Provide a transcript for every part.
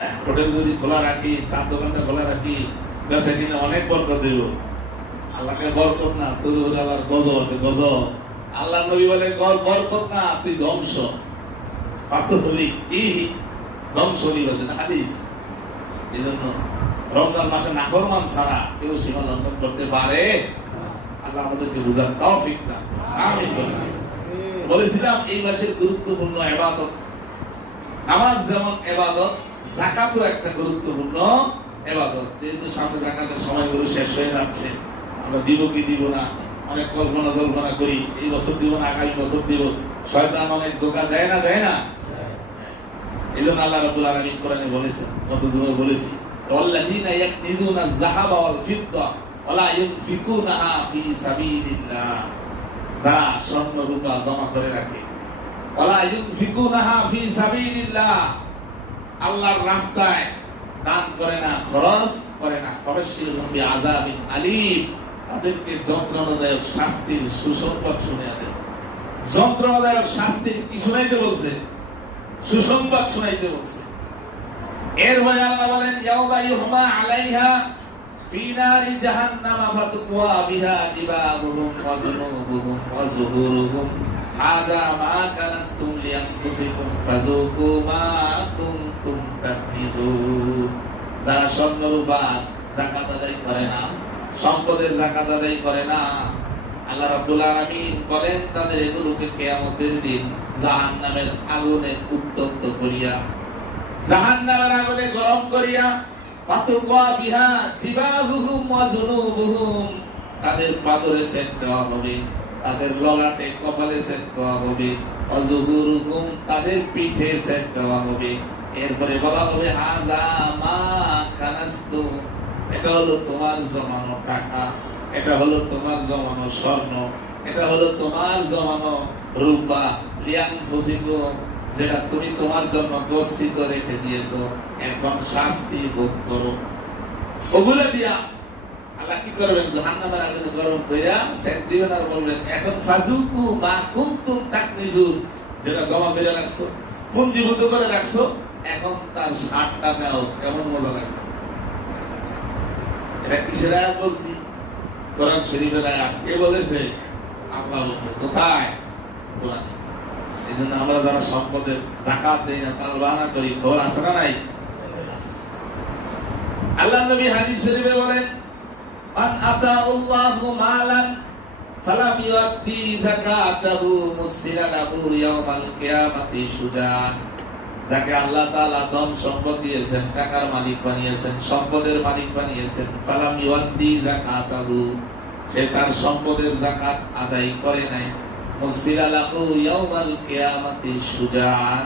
Hotel যদি খোলা রাখি, চার দোকানটা খোলা রাখি, বেচা কিনে অনেক বরকত দেব। আল্লাহকে বরকত না, তুই আবার গজব আছে, গজব। আল্লাহ নবী বলে বরকত না, তুই ধ্বংস। পাতলি কি ধ্বংস নির্বাচন হাদিস। এই জন্য রমজান মাসে নাফরমান ছাড়া কেউ সীমা লঙ্ঘন করতে পারে? আল্লাহ আমাদেরকে বুঝার তৌফিক দান করুন। আমিন বলেন। বলেছিলাম এই মাসের গুরুত্বপূর্ণ ইবাদত নামাজ, যেমন ইবাদত যাকাতও একটা গুরুত্বপূর্ণ ইবাদত। যেহেতু সামনে যাকাতের সময়গুলো শেষ হয়ে যাচ্ছে, আমরা দিব কি দিব না অনেক কল্পনা জল্পনা করি, এই বছর দিব না আগামী বছর দিব। শয়তান অনেক ধোঁকা দেয় না, দেয় না? এই জন্য আল্লাহ রাব্বুল আলামিন কোরআনে বলেছেন, কত দূরে বলেছি, ওয়াল্লাযীনা ইয়াকনিজুনা আয-যাহাবা ওয়াল ফিদ্দা ওয়া লা ইউনফিকুনাহা ফি সাবিলিল্লাহ। যারা স্বর্ণ রূপা জমা করে রাখে, ওয়া লা ইউনফিকুনাহা ফি সাবিলিল্লাহ, আল্লাহর রাস্তায় দান করে না, খরচ করে না, ফাবাশশিরহুম বিআযাবিন আলীম, তাদেরকে যন্ত্রণাদায়ক শাস্তির সুসংবাদ শুনিয়ে দেন। যন্ত্রণাদায়ক শাস্তির কি শুনাইতে বলছে? সুসংবাদ শুনাইতে বলছে। এরপরে আল্লাহ বলেন, ইয়াউমা ইউহমা আলাইহা ফি নারি জাহান্নামা ফাতুকওয়া বিহা জিবাহুহুম ওয়া জুনুবুহুম ওয়া যুহুরুহুম হাযা মা কানাসতুম লিআনফুসিকুম ফাযুকু মা কুনতুম তাকনিজুন। যারা স্বর্ণ রূপা যাকাত আদায় করে না, সম্পদের যাকাত আদায় করে না, আল্লাহ রাব্বুল আলামিন বলেন তাদের এগুলোকে কিয়ামতের দিন জাহান্নামের আগুনে উত্তপ্ত করিয়া, জাহান্নামের আগুনে গরম করিয়া, ফাতুকওয়া বিহা জিবাহুহুম ওয়া জুনুবুহুম, তাদের পাদরে সেক দেওয়া হবে, তাদের ললাটে কপালে সেক দেওয়া হবে, ওয়া যুহুরুহুম, তাদের পিঠে সেক দেওয়া হবে। এরপরে বলা হবে, হাযা মা কানাসতুম, এটা হলো তোমার জমানো টাকা, এটা হলো তোমার জমানো স্বর্ণ, এটা হলো তোমার জমানো রূপা, লিআনফুসিকুম, যেটা তুমি তোমার জন্য গচ্ছিত রেখে দিয়েছো, এখন শাস্তি ভোগ করো। ওগুলো দিয়া আল্লাহ কি করবেন? জাহান্নামের আগুনে গরম কইরা সেক দিবেন আর বলবেন, এখন ফাযুকু মা কুনতুম তাকনিজুন, যেটা জমা করে রাখছো, পুঞ্জীভূত করে রাখছো, এখন তার স্বাদটা নাও, কেমন মজা লাগবে। এটা কিসের আয়াত বলছি? কোরআন শরীফের আয়াত। কে বলেছে? আল্লাহ বলেছে। কোথায়? কোরআনে। এজন্য আমরা যারা সম্পদের যাকাত দেই না, তালবানা করি, খবর আছে না নাই? আল্লাহ নবী হাদিস শরীফে বলেন, মান আতাউল্লাহু মালান ফালাম ইউদ্দি যাকাতাহু মুসিরা লাহু ইয়াউমাল কিয়ামাতি সুজান। যাকে আল্লাহ তাআলা ধন সম্পদ দিয়েছেন, টাকার মালিক বানিয়েছেন, সম্পদের মালিক বানিয়েছেন, ফালাম ইউদ্দি যাকাতাহু, সে তার সম্পদের যাকাত আদায় করে নাই, মুসিরা লাহু ইয়াউমাল কিয়ামাতি সুজান,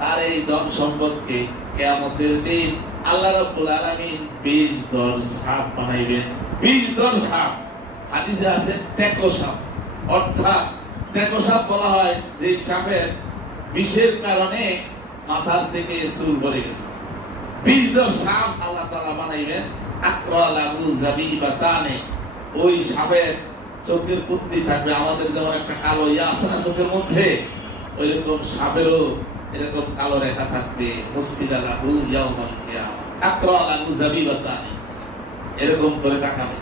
তার এই ধন সম্পদকে কিয়ামতের দিন আল্লাহ রাব্বুল আলামিন 20 দর সাপ বানাইবেন। 20 দর সাপ। হাদিসে আছে টেকো সাপ, অর্থাৎ টেকো সাপ বলা হয় যে সাপের বিষের কারণে মাথার থেকে চুল পড়ে গেছে। 20 দর সাপ আল্লাহ তাআলা বানাইবেন। আকরা লাহু জাবিবাতানে, ওই সাপের চোখের পুঁতি থাকবে, আমাদের যেমন একটা কালো ইয়া আছে না চোখের মধ্যে, ওইরকম সাপেরও এরকম কালো রেখা থাকবে। মুসিরা লাহু ইয়াউমাল কিয়ামা আকরা লাহু জাবিবাতানে, এরকম করে তাকাবে।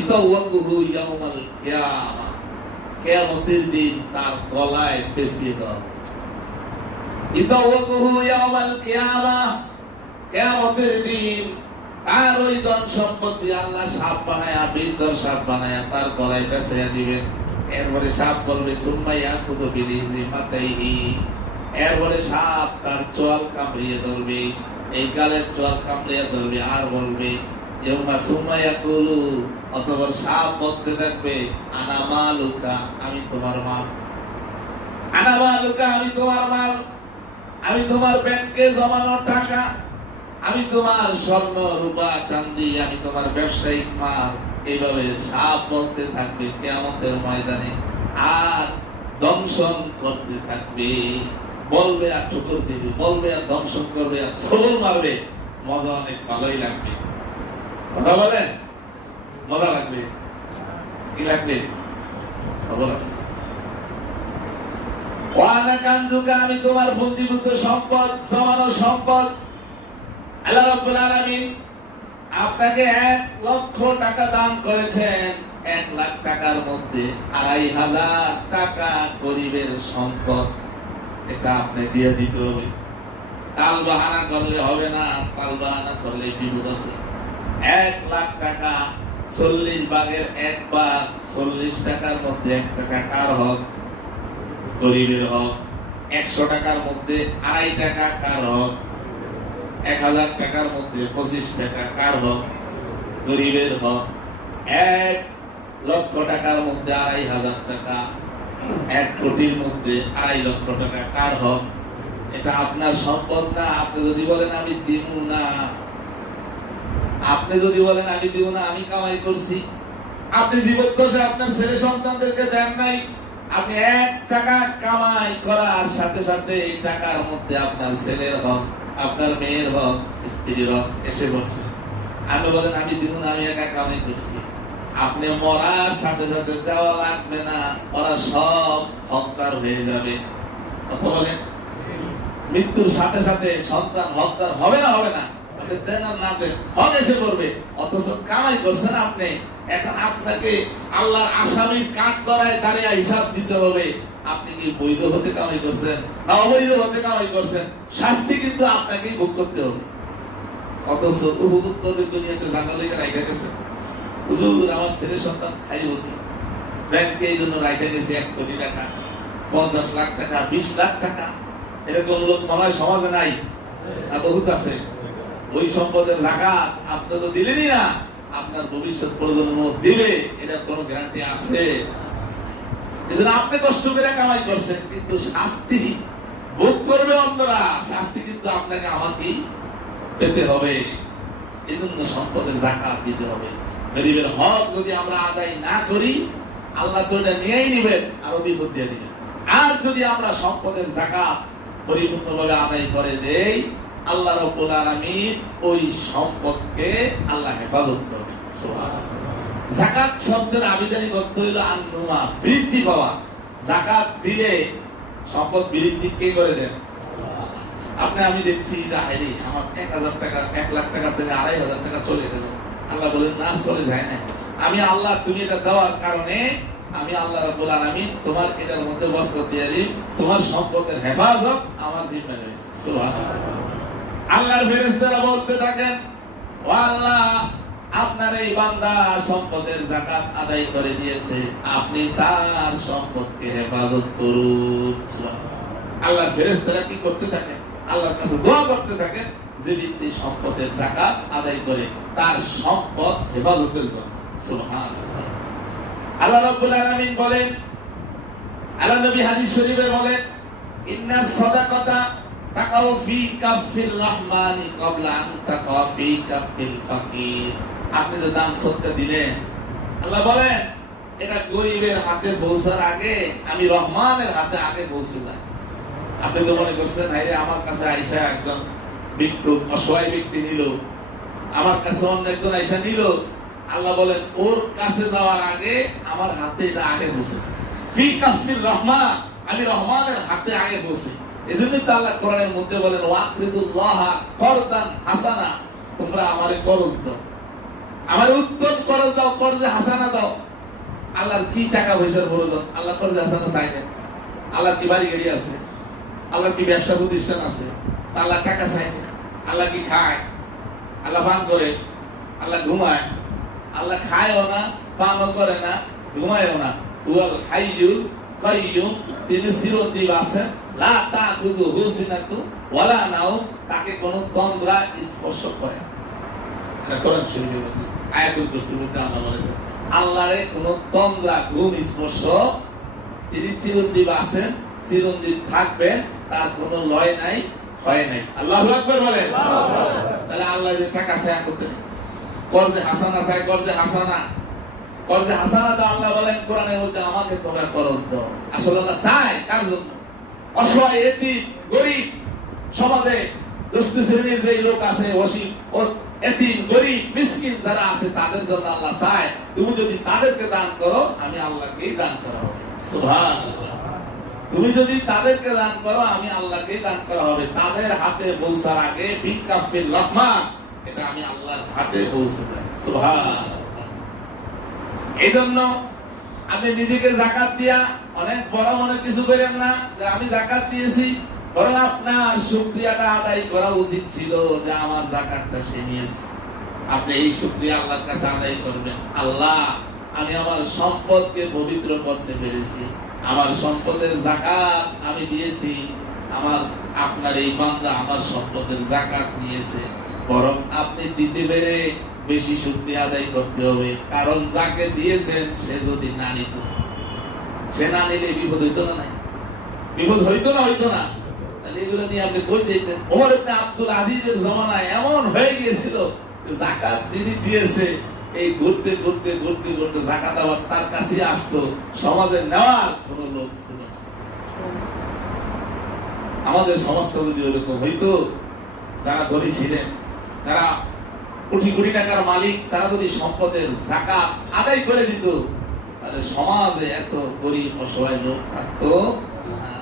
ইতাওয়াকুহু ইয়াউমাল কিয়ামা, কিয়ামতের দিন তার গলায় পেঁচিয়ে দাও। ইতাওয়াকুহু ইয়াউমাল কিয়ামা, কিয়ামতের দিন আর ওই ধন সম্পদ দিয়ে আল্লাহ সাপ বানায়া, 20 দর সাপ বানায়া তার গলায় পেঁচিয়ে দিবেন। এরপরে সাপ বলবে, সুম্মা ইয়াকুযু বিলিহি মাতাইহি, এরপরে সাপ তার চোয়াল কামড়িয়ে ধরবে, এই গালের চোয়াল কামড়িয়ে ধরবে, আর বলবে, ইয়াউমা সুম্মা ইয়াকুলু, অতঃপর সাপ বলতে থাকবে, আনা মালুকা, আমি তোমার মাল, আনা মালুকা, আমি তোমার মাল, আমি তোমার ব্যাংকে জমানো টাকা, আমি তোমার স্বর্ণ রূপা চাঁদি, আমি তোমার ব্যবসায়িক মাল। এইভাবে সাপ বলতে থাকবে কিয়ামতের ময়দানে, আর দংশন করতে থাকবে। বলবে আর ঠোকর দিবে, বলবে আর দংশন করবে, আর সবল মারবে। মজা অনেক ভালোই লাগবে। কথা বলেন, মজা লাগবে। কি লাগবে? খবর আছে। ওয়ানা কানজুকা, আমি তোমার পুঞ্জীভূত সম্পদ, জমানো সম্পদ। রাব্বুল আলামিন আপনাকে 1,00,000 টাকা দান করেছেন, 1,00,000 টাকার মধ্যে 2,500 টাকা গরিবের সম্পদ, এটা আপনি দিয়ে দিতে হবে। তাল বাহানা করলে হবে না, তাল বাহানা করলে বিপদ আছে। 1,00,000 টাকা 40 ভাগের 1 ভাগ, 40 টাকার মধ্যে 1 টাকা কার হক? গরিবের হক। 100 টাকার মধ্যে 2.5 টাকা কার হক? 1,000 টাকার মধ্যে 25 টাকা কার হক? গরিবের হক। 1,00,000 টাকার মধ্যে 2,500 টাকা, 1 কোটির মধ্যে 2.5 লক্ষ টাকা কার হক? এটা আপনার সম্পদ না। আপনি যদি বলেন আমি দিব না, আপনি যদি বলেন আমি দিব না, আমি কামাই করছি, আপনি জীবদ্দশায় আপনার ছেলে সন্তানদেরকে দেন নাই, আপনি 1 টাকা কামাই করার সাথে সাথে এই টাকার মধ্যে আপনার ছেলের হক, আপনার মেয়ের হক, স্ত্রীর হক এসে পড়ছে। আপনি বলেন আমি দিব না, আমি একা কামাই করছি, আপনি মরার সাথে সাথে দেওয়া লাগবে না, ওরা সব হকদার হয়ে যাবে। কথা বলেন, মৃত্যুর সাথে সাথে সন্তান হকদার হবে না? হবে না? আপনি দেন আর না দেন, হক এসে পড়বে। অথচ কামাই করছেন আপনি, এখন আপনাকে আল্লাহর আসামির কাঠগড়ায় দাঁড়িয়ে হিসাব দিতে হবে। আপনি কি বৈধ হতে কামাই করছেন না অবৈধ হতে কামাই করছেন? শাস্তি কিন্তু আপনাকেই ভোগ করতে হবে। অথচ উপভোগ করবে দুনিয়াতে জায়গা লেগে রাখা গেছে। হুজুর আমার ছেলে সন্তান খাইব কি, ব্যাংকে এই জন্য রাখা গেছে 1 কোটি টাকা, 50 লাখ টাকা, 20 লাখ টাকা। এরকম লোক মনে হয় সমাজে নাই না? বহুত আছে। ওই সম্পদের জাকাত আপনি তো দিলেনই না, আপনার ভবিষ্যৎ প্রজন্ম দিবে, এটা কোনো গ্যারান্টি আছে? এজন্য আপনি কষ্ট করে কামাই করছেন, কিন্তু শাস্তি ভোগ করবে অন্যরা, শাস্তি কিন্তু আপনাকে আমাকেই পেতে হবে। এজন্য সম্পদের জাকাত দিতে হবে। গরিবের হক যদি আমরা আদায় না করি, আল্লাহ তো এটা নিয়েই নেবেন, আরো বিপদ দিয়ে দিবেন। আর যদি আমরা সম্পদের জাকাত পরিপূর্ণভাবে আদায় করে দেই, আল্লাহ রাব্বুল আলামিন ওই সম্পদকে আল্লাহ হেফাজত করবে। সুবহানাল্লাহ। যাকাত শব্দের আবিধানিক অর্থ হলো আন-নুমা, বৃদ্ধি পাওয়া। যাকাত দিলে সম্পদ বৃদ্ধি কে করে দেন? আপনি আমি দেখছি যে হায়রে আমার 1,000 টাকা, 1,00,000 টাকা থেকে 2,500 টাকা চলে গেল। আল্লাহ বলেন না, চলে যায় না। আমি আল্লাহ তুমি এটা দেওয়ার কারণে আমি আল্লাহ রাব্বুল আলামিন তোমার এটার মধ্যে বরকত দিয়ে দিই, তোমার সম্পদের হেফাজত আমার জিম্মায় রয়েছে। সুবহানাল্লাহ। আল্লাহর ফেরেশতারা বলতে থাকেন, ও আল্লাহ আপনার এই বান্দা সম্পদের যাকাত আদায় করে দিয়েছে, আপনি তার সম্পদকে হেফাজত করুন। আল্লাহর ফেরেশতারা কি করতে থাকেন? আল্লাহর কাছে দোয়া করতে থাকেন যে ব্যক্তি সম্পদের যাকাত আদায় করে তার সম্পদ হেফাজতের জন্য। সুবহানাল্লাহ। আল্লাহ রাব্বুল আলামিন বলেন, আল্লাহ নবী হাদিস শরীফে বলেন, ইন্নাস সাদাকাতা তাকাউ ফি কাফির রহমানি ক্বাবলা আন তাকা ফি কাফিল ফাকির। আপনি যে দান সদকা দিলেন, আল্লাহ বলেন এটা গরিবের হাতে পৌঁছার আগে আমি রহমানের হাতে আগে পৌঁছে যাই। আপনি তো মনে করছেন হায়রে আমার কাছে আয়েশা একজন ভিক্ষুক অসহায় ব্যক্তি নিল, আমার কাছে অন্য একজন আয়েশা নিল, আল্লাহ বলেন ওর কাছে যাওয়ার আগে আমার হাতে এটা আগে পৌঁছে। ফি কাফির রহমান, আমি রহমানের হাতে আগে পৌঁছে। এজন্যই তো আল্লাহ কোরআনের মধ্যে বলেন ওয়াকরিদুল্লাহ করদান হাসানা, তোমরা আমারে করজ দাও, আমার উত্তম করজ দাও, করজে হাসানা দাও। আল্লাহর কি টাকা পয়সার প্রয়োজন? আল্লাহ করজে হাসানা চাই না। আল্লাহ কি বাড়ি গাড়ি আছে? আল্লাহ কি ব্যবসা প্রতিষ্ঠান আছে? আল্লাহ টাকা চাই না। আল্লাহ কি খায়? আল্লাহ পান করে? আল্লাহ ঘুমায়? আল্লাহ খায়ও না, পানও করে না, ঘুমায়ও না। হুয়াল হাইয়ুল কাইয়ুম, তিনি চিরঞ্জীব আছেন। লা তাখুযুহু সিনাতুন ওয়ালা নাওম, তাকে কোনো তন্দ্রা স্পর্শ করে না। এটা কোরআন শরীফের মধ্যে আয়াতুল কুরসির মধ্যে আল্লাহ বলেছেন আল্লাহরে কোনো তন্দ্রা ঘুম স্পর্শ, তিনি চিরঞ্জীব আছেন, চিরঞ্জীব থাকবেন, তার কোনো লয় নাই, ক্ষয় নাই। আল্লাহু আকবার বলেন। তাহলে আল্লাহ যে টাকা চায় করতে নেই, করজে হাসানা চায়, করজে হাসানা, করজে হাসানা তো আল্লাহ বলেন কোরআনের মধ্যে আমাকে তোমরা করজ দাও। আসলে আল্লাহ চায় কার জন্য? অসহায় এতিম গরিব সমাজে দুস্থ শ্রেণীর যে লোক আছে, অসীম ও এতিম গরিব মিসকিন যারা আছে তাদের জন্য আল্লাহ চায় তুমি যদি তাদেরকে দান করো, আমি আল্লাহকেই দান করা হবে। সুবহানাল্লাহ। তুমি যদি তাদেরকে দান করো, আমি আল্লাহকে দান করা হবে। তাদের হাতে পৌঁছার আগে ফি কাফির রাহমা, এটা আমি আল্লাহর হাতে পৌঁছে দেয়। সুবহানাল্লাহ। এই জন্য আপনি নিজেকে যাকাত দিয়া অনেক বড় মনে কিছু করেন না যে আমি যাকাত দিয়েছি, বরং আপনার শুকরিয়াটা আদায় করা উচিত ছিল যে আমার যাকাতটা সে নিয়েছে। আপনি এই শুকরিয়া আল্লাহর কাছে আদায় করবেন, আল্লাহ আমি আমার সম্পদকে পবিত্র করতে পেরেছি, আমার সম্পদের যাকাত আমি দিয়েছি, আমার আপনার এই বান্দা আমার সম্পদের যাকাত নিয়েছে, বরং আপনি দিতে পেরে বেশি শুকরিয়া আদায় করতে হবে। কারণ যাকে দিয়েছেন সে যদি না নিত, সে না নিলে বিপদ হইতো না, নাই বিপদ হইতো না, হইতো না। তাহলে এগুলো নিয়ে আপনি কই যেতেন? ওমর ইবনে আব্দুল আজিজের জমানায় এমন হয়ে গিয়েছিল, যাকাত যিনি দিয়েছে এই ঘুরতে ঘুরতে ঘুরতে ঘুরতে যাকাত আবার তার কাছে আসতো, সমাজে নেওয়ার কোন লোক ছিল না। আমাদের সমাজটা যদি ওরকম হইতো, যারা ধনী ছিলেন, যারা কোটি কোটি টাকার মালিক, তারা যদি সম্পদের যাকাত আদায় করে দিত, তাহলে সমাজে এত গরিব অসহায় লোক থাকতো না।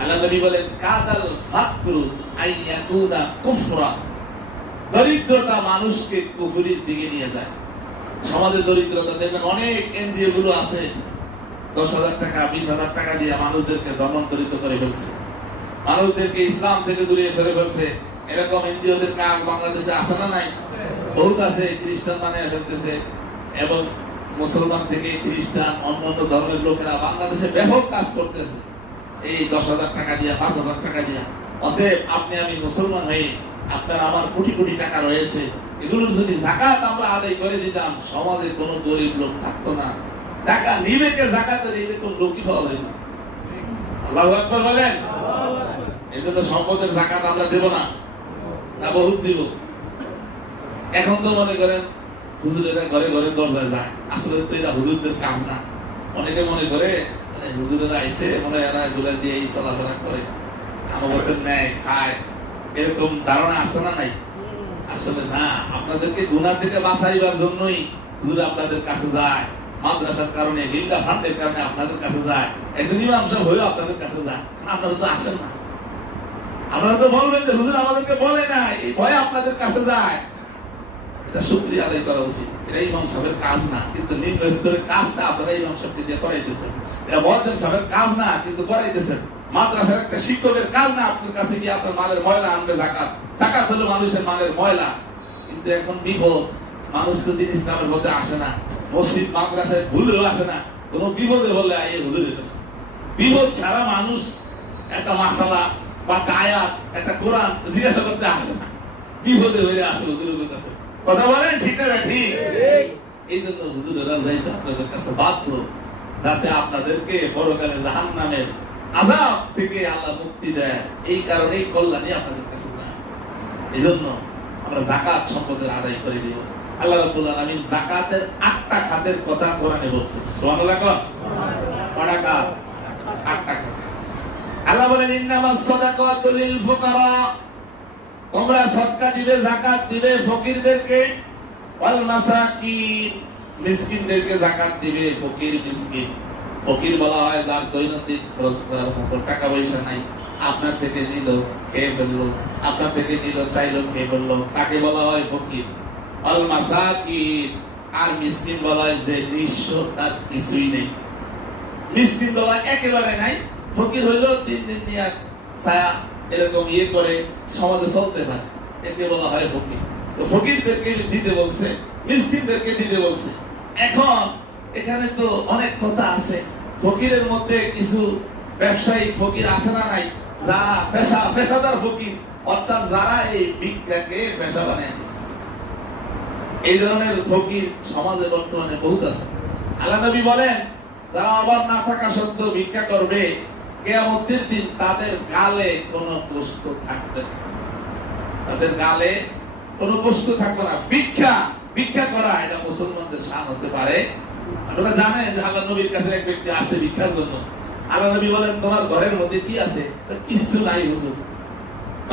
আল্লাহ নবী বলেন কাদাল ফাকরু আইয়াকুনা কুফরা, দরিদ্রতা মানুষকে কুফরির দিকে নিয়ে যায়। সমাজে দরিদ্রতা দেখবেন অনেক এনজিও গুলো আছে 10,000 টাকা 20,000 টাকা দিয়ে মানুষদেরকে ধর্মান্তরিত করে ফেলছে, মানুষদেরকে ইসলাম থেকে দূরে সরে ফেলছে। এরকম এনজিওদের কাজ বাংলাদেশে আছে না নাই? বহুত আছে। খ্রিস্টান বানিয়ে ফেলতেছে এবং মুসলমান থেকে খ্রিস্টান অন্যান্য ধর্মের লোকেরা বাংলাদেশে ব্যাপক কাজ করতেছে এই 10,000 টাকা দিয়া 5,000 টাকা দিয়া। অতএব আপনি আমি মুসলমান হয়ে আপনার আমার কোটি কোটি টাকা রয়েছে, এগুলোর যদি যাকাত আমরা আদায় করে দিতাম, সমাজে কোনো গরিব লোক থাকতো না। টাকা নিবে কে যাকাতের, এরকম লোকই পাওয়া যেত। আল্লাহু আকবার বলেন। এই জন্য সম্পদের যাকাত আমরা দেব না, না বহুত দিব। এখন তো মনে করেন হুজুরেরা ঘরে ঘরে দরজায় যায়, আসলে তো এটা হুজুরদের কাজ না। অনেকে মনে করে হুজুরেরা আইসে মনে এরা এগুলা দিয়ে এই চলাফেরা করে, আমাদের নেয় খায়, এরকম ধারণা আছে না নাই? আসলে না, আপনাদেরকে গুনাহ থেকে বাঁচাইবার জন্যই হুজুর আপনাদের কাছে যায়। মাদ্রাসার কারণে, লিল্লাহ ফান্ডের কারণে আপনাদের কাছে যায়। একদিন ইমাম সাহেব হয়েও আপনাদের কাছে যায়, আপনারা তো আসেন না। আপনারা তো বলবেন যে হুজুর আমাদেরকে বলে না, এই ভয়ে আপনাদের কাছে যায়। এটা শুকরিয়া আদায় করা উচিত। এটা ইমাম সাহেবের কাজ না, কিন্তু নিম্ন স্তরের কাজটা আপনারা ইমাম সাহেবকে দিয়ে করাইতেছেন। এটা মুয়াজ্জিন সাহেবের কাজ না, কিন্তু করাইতেছেন। মাদ্রাসার একটা শিক্ষকের কাজ না আপনার কাছে গিয়ে আপনার মালের ময়লা আনবে যাকাত। যাকাত হলো মানুষের মালের ময়লা। কিন্তু এখন বিপদ, মানুষ তো দিন ইসলামের মধ্যে আসে না, মসজিদ মাদ্রাসায় ভুলেও আসে না। কোন বিপদে বললে আইয়ে হুজুরের কাছে। বিপদ ছাড়া মানুষ একটা মাসালা বা একটা আয়াত, একটা কোরআন জিজ্ঞাসা করতে আসে না, বিপদে হয়ে আসে হুজুরের কাছে। কথা বলেন ঠিক না? ঠিক। এই জন্য হুজুরেরা যাইতে আপনাদের কাছে বাধ্য, যাতে আপনাদেরকে পরকালে জাহান্নামের আযাব থেকে আল্লাহ মুক্তি দেয়। এই কারণেই কল্যাণী আপনাদের কাছে যায়। এই জন্য আমরা যাকাত সম্পদের আদায় করে দিব। আল্লাহ রাব্বুল আলামিন যাকাতের 8টা খাতের কথা কোরআনে বলছেন। সুবহানাল্লাহ। কয়টা খাত? 8টা খাত। আল্লাহ বলেন ইন্নামাস সাদাকাতু লিল ফুকারা, তোমরা সদকা দিবে, যাকাত দিবে ফকিরদেরকে, ওয়াল মাসাকিন, মিসকিনদেরকে যাকাত দিবে। ফকির মিসকিন, ফকির বলা হয় যার দৈনন্দিন খরচ করার মতো টাকা পয়সা নাই, আপনার থেকে নিল খেয়ে ফেললো, আপনার থেকে নিল চাইলো খেয়ে ফেললো, তাকে বলা হয় ফকির। ওয়াল মাসাকিন, আর মিসকিন বলা হয় যে নিঃস্ব, তার কিছুই নেই। মিসকিন বলা একেবারে নাই। ফকির হইলো দিন দিন নিয়ে ছায়া এরকম ইয়ে করে সমাজে চলতে পারে, একে বলা হয় ফকির। তো ফকিরদেরকে দিতে বলছে, মিসকিনদেরকে দিতে বলছে। এখন এখানে তো অনেক কথা আছে। ফকিরের মধ্যে কিছু ব্যবসায়িক ফকির আছে না নাই, যারা পেশাদার ফকির, অর্থাৎ যারা এই ভিক্ষাকে পেশা বানিয়ে দিচ্ছে। এই ধরনের ফকির সমাজে বর্তমানে বহুত আছে। আল্লাহ নবী বলেন যারা অভাব না থাকা সত্ত্বেও ভিক্ষা করবে, কিয়ামতের দিন তাদের গালে কোনো কষ্ট থাকবে না, তাদের গালে কোনো কষ্ট থাকবে না। ভিক্ষা করা এটা মুসলমানদের শান হতে পারে। আপনারা জানেন যে আল্লাহ নবীর কাছে এক ব্যক্তি আসে ভিক্ষার জন্য। আল্লাহ নবী বলেন তোমার ঘরের মধ্যে কি আছে? কিছু নাই হুজুর।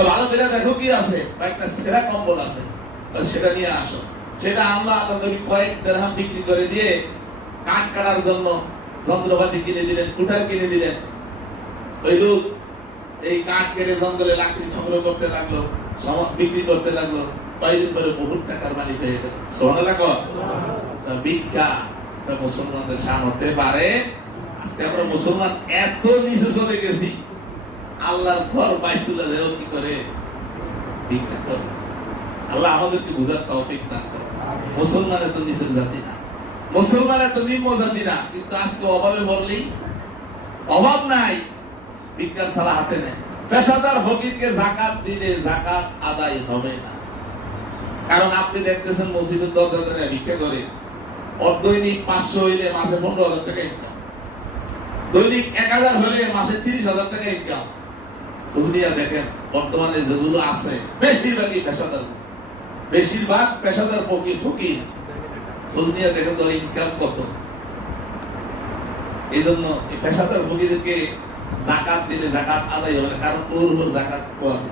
ভালো করে দেখো কি আছে, একটা সেরা কম্বল আছে, সেটা নিয়ে আসো। সেটা আল্লাহ নবী কয়েক দিরহাম বিক্রি করে দিয়ে কাঠ কাটার জন্য যন্ত্রপাতি কিনে দিলেন, কুটার কিনে দিলেন। ওই লোক এই কাঠ কেটে জঙ্গলে লাকড়ি সংগ্রহ করতে লাগলো, বিক্রি করতে লাগলো, কয়েকদিন পরে বহুত টাকার মালিক হয়ে গেল। সুবহানাল্লাহ। ভিক্ষা মুসলমানদের শান হতে পারে। আজকে আমরা মুসলমান এত নিচে চলে গেছি, আল্লাহর ঘর বাইতুল্লাহ দেও কি করে ভিক্ষা করে। আল্লাহ আমাদেরকে বুঝার তৌফিক দান করে। মুসলমান এত নিচের জাতি না, মুসলমান এত নিম্ন জাতি না, কিন্তু আজকে অভাবে বললেই অভাব নাই, ভিক্ষার থালা হাতে নেয়। পেশাদার ফকিরকে যাকাত দিলে যাকাত আদায় হবে না। কারণ আপনি দেখতেছেন মসজিদের 10,000 টাকা ভিক্ষা করে, দৈনিক 500 হইলে মাসে 15,000 টাকা ইনকাম, দৈনিক 1,000 হলে মাসে 30,000 টাকা ইনকাম। খুঁজলিয়া দেখেন বর্তমানে যেগুলো আছে বেশিরভাগই পেশাদার, বেশিরভাগ পেশাদার ফকির। খুঁজলিয়া দেখেন তো ইনকাম কত। এই জন্য এই পেশাদার ফকিরকে যাকাত দিলে যাকাত আদায় হবে না, কারণ ওর উপর যাকাত আছে।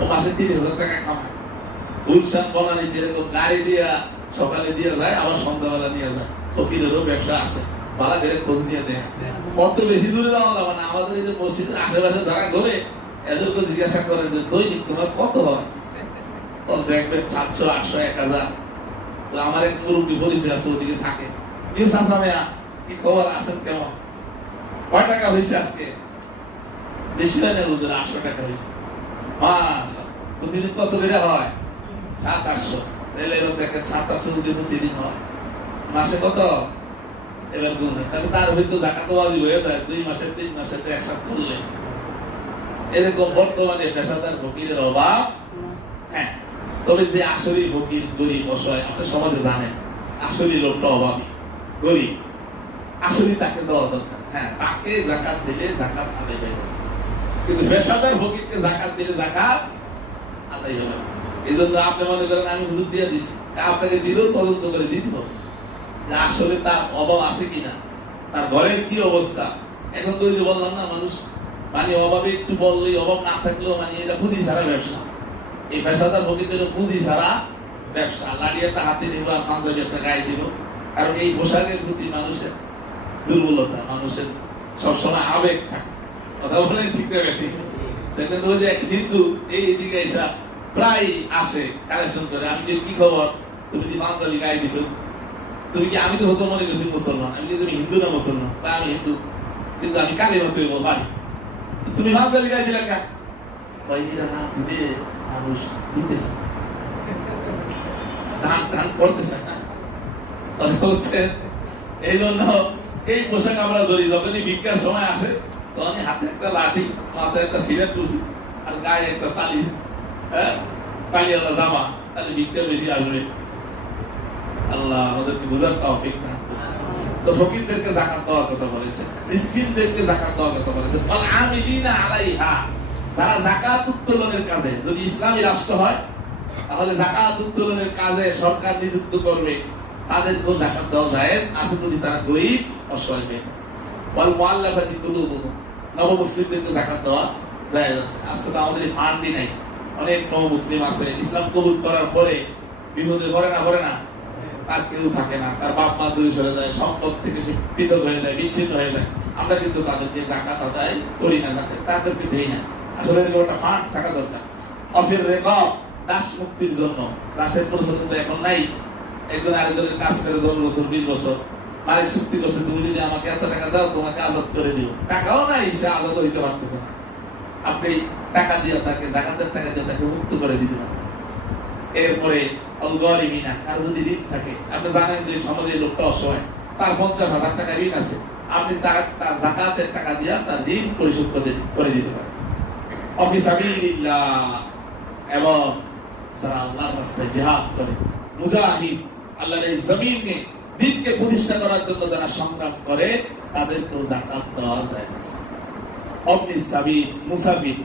ও মাসে 30,000 টাকা কামায়। গুলশান বনানী যেরকম গাড়ি দিয়া সকালে দিয়ে যায়, আবার সন্ধ্যাবেলা নিয়ে যায়। ফকিরেরও ব্যবসা আছে, পালা করে খোঁজ নিয়ে দেয়। অত বেশি দূরে যাওয়া যাবে না। আমাদের এই যে মসজিদের আশেপাশে যারা ঘরে, এদেরকে জিজ্ঞাসা করেন যে দৈনিক তোমার কত হয়, দেখবে 700, 800, 1000। আমার এক মুরব্বী পরিচয় আছে, ওদিকে থাকে। কি খবর আছেন, কেমন, কয় টাকা হয়েছে আজকে? বেশি হয় না বুঝলেন, 800 টাকা হয়েছে। প্রতিদিন কত করে হয়? 700-800। দেখেন 700-800 যদি প্রতিদিন হয়, মাসে কত? এবার গুণ তাহলে তার হয়তো যাকাত ওয়াজিব হয়ে যায় 2 মাসের 3 মাসের একসাথে করলে। এরকম বর্তমানে পেশাদার ফকিরের অভাব। হ্যাঁ, তবে যে আসলে ফকির গরিব অসহায় আপনি সমাজে জানেন, আসলে লোকটা অভাবী গরিব, আসলে তাকে দেওয়া দরকার। হ্যাঁ, তাকে যাকাত দিলে যাকাত আদায় হয়ে যাবে, কিন্তু পেশাদার ফকিরকে যাকাত দিলে যাকাত আদায় হবে না। এই জন্য আপনি মনে করেন আমি হুজুর দিয়ে দিচ্ছি, আপনাকে দিলেও তদন্ত করে দিতে হবে যে আসলে তার অভাব আছে কিনা, তার ঘরের কি অবস্থা। এখন তো যে বললাম না, মানুষ মানে অভাবে একটু বললেই, অভাব না থাকলেও মানে এটা পুঁজি ছাড়া ব্যবসা। এই পেশাদার ফকিরদের পুঁজি ছাড়া ব্যবসা। লাঠি একটা হাতে নিল আর পাঞ্জাবি একটা গায়ে দিল, কারণ এই পোশাকের প্রতি মানুষের দুর্বলতা, মানুষের সবসময় আবেগ থাকে। কথা বলেন ঠিক না ঠিক? দেখবেন ওই যে এক হিন্দু এই দিকে এসা প্রায় আসে কালেকশন করে, আমি যে কি খবর, তুমি কি পাঞ্জাবি গায়ে দিছো, তুমি কি, আমি তো হতো মনে করছি মুসলমান, আমি কি তুমি হিন্দু না মুসলমান? আমি হিন্দু, কিন্তু আমি কালী হতে পারি, তুমি পাঞ্জাবি গায়ে দিলে কেন? না দিলে মানুষ দিতেছে, দান করতেছে না। এই জন্য এই পোশাক আমরা ধরি, যখনই ভিক্ষার সময় আসে তখনই হাতে একটা লাঠি, মাথায় একটা সিগারেট টুসি, আর গায়ে একটা তালি, হ্যাঁ তালিওয়ালা জামা, তাহলে ভিক্ষা বেশি আসবে। আল্লাহ আমাদেরকে বোঝার তৌফিক দান করুন। তো ফকিরদেরকে যাকাত দেওয়ার কথা বলেছে, মিসকিনদেরকে যাকাত দেওয়ার কথা বলেছে। আল আমিলিনা আলাইহা, যারা যাকাত উত্তোলনের কাজে, যদি ইসলামী রাষ্ট্র হয় তাহলে যাকাত উত্তোলনের কাজে সরকার নিযুক্ত করবে, তাদেরকেও যাকাত দেওয়া যায় আছে যদি তারা গরিব অসহায় হয়ে থাকে। ওয়াল মুআল্লাফাতি কুলুবুহুম, নবমুসলিমদেরকে যাকাত দেওয়া যায় আছে। আজকে তো আমাদের ফান্ডই নাই, অনেক নবমুসলিম আছে ইসলাম কবুল করার পরে বিপদে পড়ে না, তার কেউ থাকে না, তার বাপ মা দূরে সরে যায়, সম্পদ থেকে সে পৃথক হয়ে যায়, বিচ্ছিন্ন হয়ে যায়। আমরা কিন্তু তাদেরকে যাকাত আদায় করি না, তাদেরকে দেই না। আসলে একটা ফান্ড থাকা দরকার। অফির রেকব, দাস মুক্তির জন্য। দাসের প্রচলন তো এখন নাই। একজন আরেকজনের কাজ করে 10 বছর 20 বছর মালিক চুক্তি করছে, তুমি যদি আমাকে এত টাকা দাও তোমাকে আজাদ করে দিব, টাকাও নাই, সে আজাদ হইতে পারতেছে না। আপনি টাকা দিয়ে তাকে, যাকাতের টাকা দিয়ে তাকে মুক্ত করে দিতে পারেন। এরপরে অলগরিমিনা, কারো যদি ঋণ থাকে, আপনি জানেন যে সমাজের লোকটা অসহায়, তার 50,000 টাকা ঋণ আছে, আপনি তার যাকাতের টাকা দিয়ে তার ঋণ পরিশোধ করে দিতে পারেন। ফি সাবিলিল্লাহ, এবং যারা আল্লাহর রাস্তায় জিহাদ করে, মুজাহিদ, আল্লাহর এই জমিনে দ্বীনকে প্রতিষ্ঠা করার জন্য যারা সংগ্রাম করে, তাদেরকেও যাকাত দেওয়া যায় না। অবনি সাবিল, মুসাফির,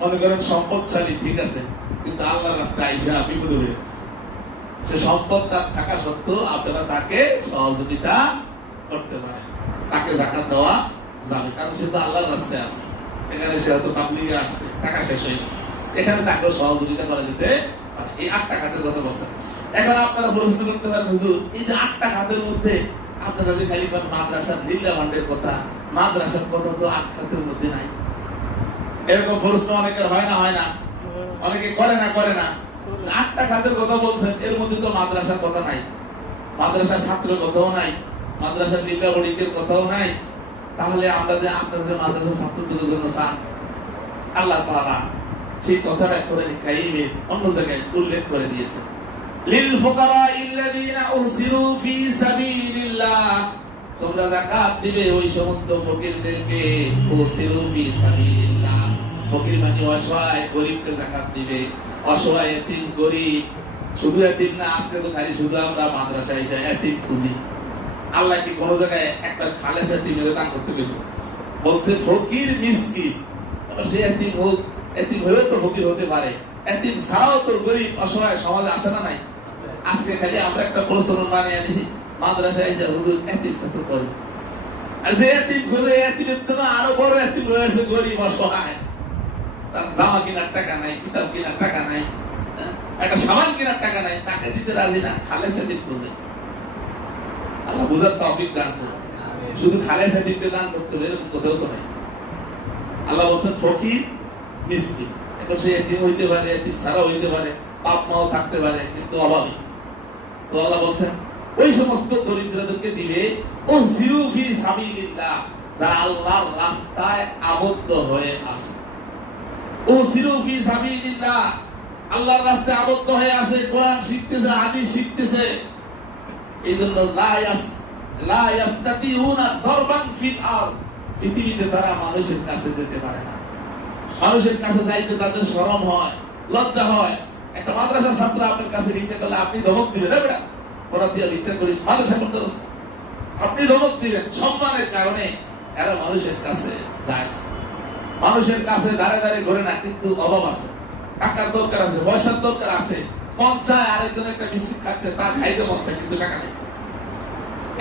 মনে করেন সম্পদশালী, ঠিক আছে, কিন্তু আল্লাহর রাস্তায় আইসা বিপদে হয়ে গেছে, সে সম্পদ তার থাকা সত্ত্বেও আপনারা তাকে সহযোগিতা করতে পারেন, তাকে যাকাত দেওয়া যাবে, কারণ সে তো আল্লাহর রাস্তায় আছে। এখানে সে হয়তো তাবলীগে আসছে, টাকা শেষ হয়ে গেছে, এখানে তাকেও সহযোগিতা করা যেতে পারে। এই 8টা খাতের কথা বলছেন। এখন আপনারা প্রশ্ন করতে পারেন, হুজুর এই যে 8টা খাতের মধ্যে আপনারা যে খালি মাদ্রাসার লিল্লা ভান্ডের কথা, মাদ্রাসার কথা তো আখ্যাতের মধ্যে নাই। এরকম প্রশ্ন অনেকের হয় না, অনেকে করে না। 8টা খাতের কথা বলছেন, এর মধ্যে তো মাদ্রাসার কথা নাই, মাদ্রাসার ছাত্রের কথাও নাই, মাদ্রাসার লিল্লা বড়িকের কথাও নাই। তাহলে আমরা যে আপনাদের মাদ্রাসার ছাত্রদের জন্য চান, আল্লাহ তাআলা সেই কথাটা করে কাইমে অন্য জায়গায় উল্লেখ করে দিয়েছেন। লিল ফুকারা ইল্লাযীনা উহসিরু ফি সাবিলিল্লাহ, তোমরা যাকাত দিবে ওই সমস্ত ফকিরদেরকে। উহসিরু ফি সাবিলিল্লাহ, ফকির মানে অসহায়, গরিবকে যাকাত দিবে। অসহায়, এতিম, গরিব, শুধু এতিম না। আজকে তো খালি শুধু আমরা মাদ্রাসায় এসে এতিম খুঁজি। আল্লাহ কি কোন জায়গায় একটা খালেস এতিমের দান করতে গেছে? বলছে ফকির মিসকিন। সে এতিম হোক, এতিম হয়েও তো ফকির হতে পারে, এতিম ছাড়াও তো গরিব অসহায় সমাজে আছে না নাই? আজকে খালি আমরা একটা প্রচলন বানিয়ে আনিছি, মাদ্রাসায় এসে হুজুর এতিম ছাত্র করে। আর যে এতিম খোঁজে, এতিমের তো আরো বড় এতিম রয়েছে, গরিব অসহায়, তার জামা কেনার টাকা নাই, কিতাব কেনার টাকা নাই, একটা সামান কেনার টাকা নাই, তাকে দিতে রাজি না, খালেস এতিম খোঁজে। আল্লাহ বুঝার তৌফিক দান করুন। শুধু খালেস এতিমকে দান করতে হবে এরকম কোথাও তো নাই। আল্লাহ বলছেন ফকির মিসকিন। এখন সে এতিম হইতে পারে, এতিম ছাড়াও হইতে পারে, বাপ মাও থাকতে পারে, কিন্তু অভাবী। তো আল্লাহ বলছেন ওই সমস্ত দরিদ্রদেরকে দিলে উহসিরু ফি সাবিলিল্লাহ, যারা আল্লাহর রাস্তায় আবদ্ধ হয়ে আছে। উহসিরু ফি সাবিলিল্লাহ, আল্লাহর রাস্তায় আবদ্ধ হয়ে আছে, কোরআন শিখতেছে, হাদিস শিখতেছে। এইজন্য লা ইয়াস্তাতিউনা দরবান ফিল আরদ, পৃথিবীতে তারা মানুষের কাছে যেতে পারে না। মানুষের কাছে যাইতে তাদের শরম হয়, লজ্জা হয়। একটা মাদ্রাসার ছাত্র আপনার কাছে লিখতে গেলে আপনি ধমক দিবেন, বেটা ওরা দিয়ে লিখতে করিস, মাদ্রাসা করতে আপনি ধমক দিবেন। সম্মানের কারণে এরা মানুষের কাছে যায় না, মানুষের কাছে দাঁড়ে দাঁড়িয়ে ঘুরে না। কিন্তু অভাব আছে, টাকার দরকার আছে, পয়সার দরকার আছে। মন চায় আরেকজন একটা বিস্কুট খাচ্ছে, তার খাইতে মন চায়, কিন্তু টাকা নেই।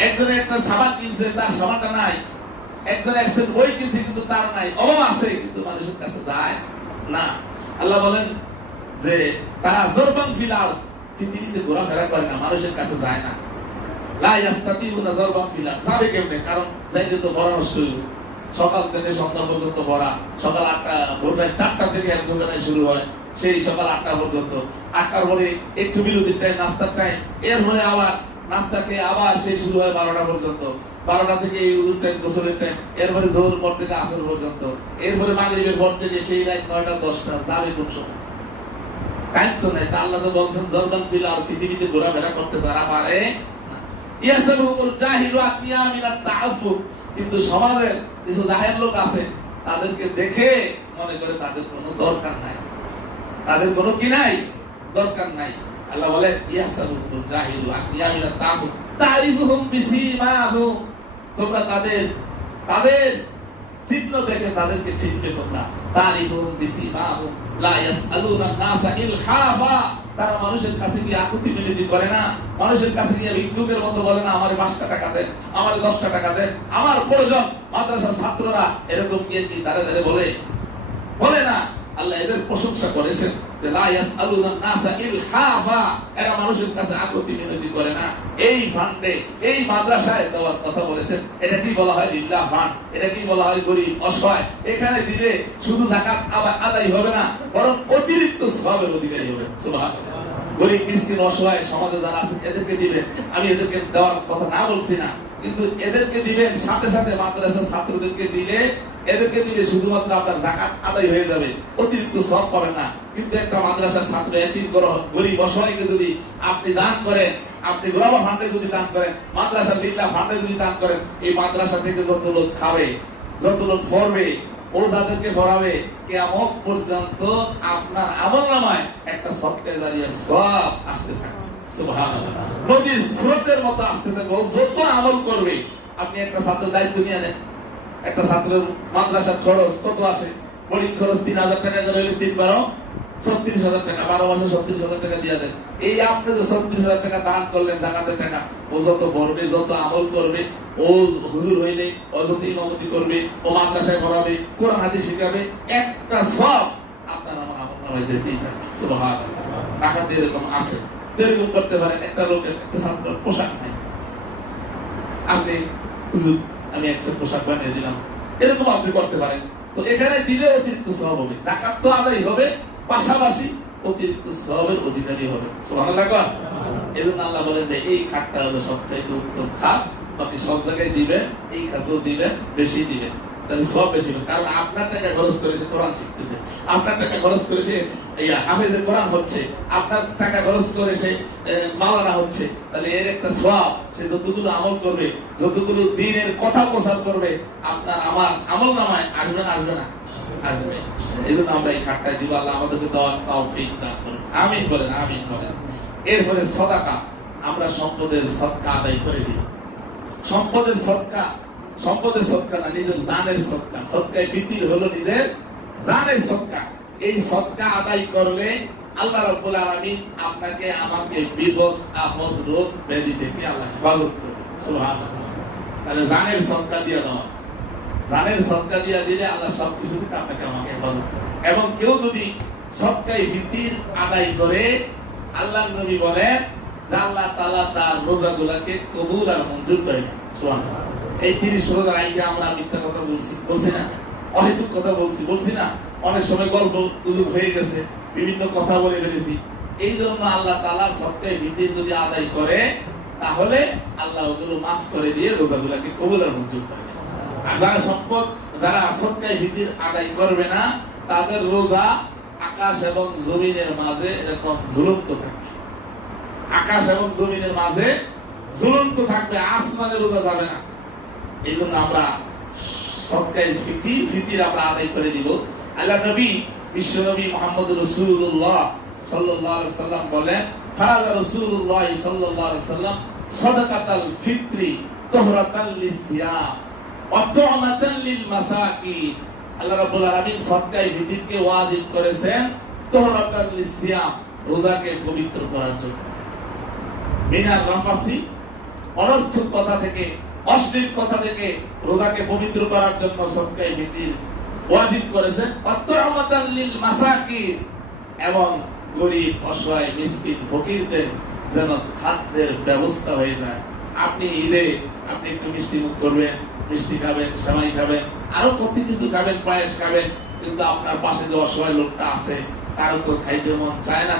একজনের একটা সাবান কিনছে, তার সাবানটা নাই। একজন একজন বই কিনছে, কিন্তু তার নাই। অভাব আছে, কিন্তু মানুষের কাছে যায় না। আল্লাহ বলেন যে তারা জরবান ফিল আরদ, পৃথিবীতে ঘোরাফেরা করে না, মানুষের কাছে যায় না। লা ইয়াস্তাতিউনা জরবান ফিল আরদ, যাবে কেমনে? কারণ যাইতে তো পড়া নষ্ট হইল। সকাল থেকে সন্ধ্যা পর্যন্ত পড়া, সকাল 8টা ভোর 4টা থেকে একজনের শুরু হয়, সেই সকাল 8টা পর্যন্ত। 8টার পরে একটু বিরতির টাইম, নাস্তার টাইম, এরপরে আবার নাস্তা খেয়ে আবার সেই শুরু হয় 12টা পর্যন্ত। 12টা থেকে এই উজুর টাইম, গোসলের টাইম, এরপরে জোহর পর থেকে আসর পর্যন্ত, এরপরে মাগরিবের পর থেকে সেই রাত 9টা 10টা। যাবে কোন সময়? টাইম তো নাই। তা আল্লাহ তো বলছেন জরবান ফিল আরদ, পৃথিবীতে ঘোরাফেরা করতে তারা পারে না। ইয়াসাবুল জাহিলু আতিয়া মিনাত তাআফফুফ, কিন্তু সমাজের কিছু জাহেল লোক আছে, তাদেরকে দেখে মনে করে তাদের কোনো দরকার নাই, তাদের কোনো কি নাই, দরকার নাই। আল্লাহ বলেন ইয়াসাবুল জাহিলু আতিয়া মিনাত তাআফফুফ তারিফুহুম বিসীমাহুম, তোমরা তাদের চিহ্ন দেখে তাদেরকে চিনবে। তোমরা তারিফুহুম বিসীমাহুম লা ইয়াসআলুনা নাসা ইলহাফা, তারা মানুষের কাছে গিয়ে আকুতি মিনতি করে না, মানুষের কাছে গিয়ে ভিক্ষুকের মতো বলে না আমার 5টা টাকা দেন, আমার 10টা টাকা দেন, আমার প্রয়োজন। মাদ্রাসার ছাত্ররা এরকম গিয়ে কি দাঁড়ে দাঁড়ে বলে না। আল্লাহ এদের প্রশংসা করেছেন যে লা ইয়াসআলুনা নাসা ইলহাফা, এরা মানুষের কাছে আকুতি মিনতি করে না। এই ফান্ডে, এই মাদ্রাসায় দেওয়ার কথা বলেছেন, এটা কি বলা হয়? লিল্লাহ ফান্ড। এটা কি বলা হয়? গরিব অসহায়। এখানে দিলে শুধু যাকাত আদায় হবে না, বরং অতিরিক্ত সওয়াবের অধিকারী হবে। সুবহানাল্লাহ। গরিব মিসকিন অসহায় সমাজে যারা আছে এদেরকে দিবেন। আমি এদেরকে দেওয়ার কথা না বলছি না, কিন্তু এদেরকে দিবেন। সাথে সাথে মাদ্রাসার ছাত্রদেরকে দিলে, এদেরকে দিলে শুধুমাত্র আপনার যাকাত আদায় হয়ে যাবে, অতিরিক্ত সওয়াব পাবেন না। কিন্তু একটা মাদ্রাসার ছাত্র, এতিম, গরিব অসহায়কে যদি আপনি দান করেন, আপনি গোলাবা ফান্ডে যদি দান করেন, মাদ্রাসা লিল্লাহ ফান্ডে যদি দান করেন, এই মাদ্রাসা থেকে যত লোক খাবে, যত লোক পড়বে, ও যাদেরকে পড়াবে, কিয়ামত পর্যন্ত আপনার আমলনামায় একটা সদকা জারিয়া সওয়াব আসতে থাকবে। সুবহানাল্লাহ। নদীর স্রোতের মতো আসতে থাকবে। যত আমল করবে, আপনি একটা ছাত্রের দায়িত্ব নিয়ে নেন। একটা ছাত্রের মাদ্রাসার খরচ কত আসে? বোর্ডিং খরচ 3000 টাকা করে হইলে 3 বার 36,000 টাকা, 12 মাসে 36,000 টাকা দিয়ে দেন। এই আপনি যে 36,000 টাকা দান করলেন যাকাতের টাকা, ও যত পড়বে, যত আমল করবে, ও হুজুর হইলে, ও যত ইমামতি করবে, ও মাদ্রাসায় পড়াবে, কোরআন হাদিস শিখাবে, একটা সব আপনার আমার আমলনামায় যেতেই থাকবে। সুবহানাল্লাহ। টাকা দিয়ে এরকম আছে, এরকম করতে পারেন। একটা লোকের, একটা ছাত্রের পোশাক নাই, আপনি হুজুর আমি একটা পোশাক বানিয়ে দিলাম, এরকম আপনি করতে পারেন। তো এখানে দিলে অতিরিক্ত সওয়াব হবে, যাকাত তো আদায় হবে, পাশাপাশি অতিরিক্ত সওয়াবের অধিকারী হবে। সুবহানাল্লাহ। এজন্য আল্লাহ বলেন যে এই খাতটা হলো সবচাইতে উত্তম খাত, বাকি সব জায়গায় দিবেন, এই খাতও দিবেন, বেশি দিবেন, তাহলে সব বেশি হবে। কারণ আপনার টাকা খরচ করে সে কোরআন শিখতেছে, আপনার টাকা খরচ করে সে হাফেজে কোরআন হচ্ছে, আপনার টাকা খরচ করে সে মাওলানা হচ্ছে, তাহলে এর একটা সওয়াব, সে যতগুলো আমল করবে, যতগুলো দ্বীনের কথা প্রচার করবে, আপনার আমার আমল নামায় আসবে না? আসবে না? আসবে। এজন্য আমরা এই খাতটা দিব। আল্লাহ আমাদেরকে তৌফিক দান করুন। আমিন বলেন, আমিন বলেন। এরপরে সাদাকা, আমরা সম্পদের সদকা আদায় করে দিই। সম্পদের সদকা, সম্পদের সদকা না, নিজের জানের সদকা। সদকায়ে ফিতর হলো নিজের জানের সদকা। এই সদকা আদায় করলে আল্লাহ রাব্বুল আলামিন আপনাকে আমাকে বিপদ আপদ রোগ ব্যাধি থেকে আল্লাহ হেফাজত করবে। সুবহানাল্লাহ। তাহলে জানের সদকা দিয়ে দেওয়া, জানের সদকা দিয়ে দিলে আল্লাহ সবকিছু থেকে আপনাকে আমাকে হেফাজত করবে। এবং কেউ যদি সদকায়ে ফিতর আদায় করে, আল্লাহ নবী বলেন যে আল্লাহ তাআলা তার রোজাগুলোকে কবুল আর মঞ্জুর করে নেন। সুবহানাল্লাহ। এই 30 রোজার আগে আমরা মিথ্যা কথা বলছি না, অহেতুক কথা বলছি না, অনেক সময় গল্প গুজব হয়ে গেছে, বিভিন্ন কথা বলে ফেলেছি। এই জন্য আল্লাহ তাআলা সদকায়ে ফিতর যদি আদায় করে, তাহলে আল্লাহ ওগুলো মাফ করে দিয়ে রোজাগুলোকে কবুল আর মঞ্জুর করে নেন। আর যারা সদকায়ে ফিতর আদায় করবে না, তাদের রোজা আকাশ এবং জমিনের মাঝে এরকম ঝুলন্ত থাকবে। আকাশ এবং জমিনের মাঝে ঝুলন্ত থাকবে, আসমানে রোজা যাবে না। এই জন্য আমরা সদকায়ে ফিতর আমরা আদায় করে দিব। আল্লাহ নবী, বিশ্ব নবী মুহাম্মদ রাসূলুল্লাহ সাল্লাল্লাহু আলাইহি সাল্লাম বলেন, ফারাদা রাসূলুল্লাহ সাল্লাল্লাহু আলাইহি সাল্লাম সাদাকাতাল ফিতরি তুহরাতাল লিসিয়াম ওয়া তু'মাতান লিল মাসাকিন। আল্লাহ রাব্বুল আলামিন সদকায়ে ফিতরকে ওয়াজিব করেছেন তুহরাতাল লিসিয়াম, রোজাকে পবিত্র করার জন্য। মিনার রাফাসি, অনর্থক কথা থেকে, অশ্লীল কথা থেকে রোজাকে পবিত্র করার জন্য সদকায়ে ফিতর ওয়াজিব করেছেন। অত্তআমাতাল লিল মাসাকিন, এবং গরীব অসহায় মিসকিন ফকিরদের যেন খাদ্যের ব্যবস্থা হয়ে যায়। আপনি ঈদে আপনি একটু মিষ্টি মুখ করবেন, মিষ্টি খাবেন, সেমাই খাবেন, আরো কত কিছু খাবেন, পায়েস খাবেন, কিন্তু আপনার পাশে যে অসহায় লোকটা আছে তারও তো খাইতে মন চায় না?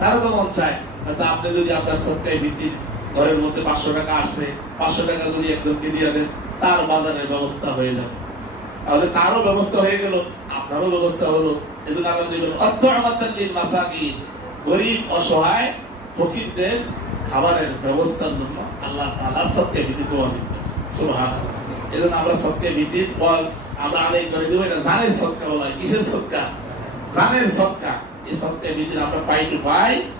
তারও তো মন চায়। হয়তো আপনি যদি আপনার সদকায়ে ফিতর ঘরের মধ্যে 500 টাকা আসছে, 500 টাকা যদি একজনকে দিয়ে দেন, তার বাজারের ব্যবস্থা হয়ে যাবে, তাহলে তারও ব্যবস্থা হয়ে গেল, আপনারও ব্যবস্থা হলো। এজন্য আল্লাহ বলেন অত্তআমাতাল লিল মাসাকিন, গরীব অসহায় ফকিরদের খাবারের ব্যবস্থার জন্য আল্লাহ তাআলা সদকায়ে ফিতর ওয়াজিব করেছেন। সুবহানাল্লাহ। এজন্য আমরা সদকায়ে ফিতর আমরা আদায় করে দেব। এটা জানের সদকা বলা হয়। কিসের সদকা? জানের সদকা। এই সদকায়ে ফিতর আমরা পাই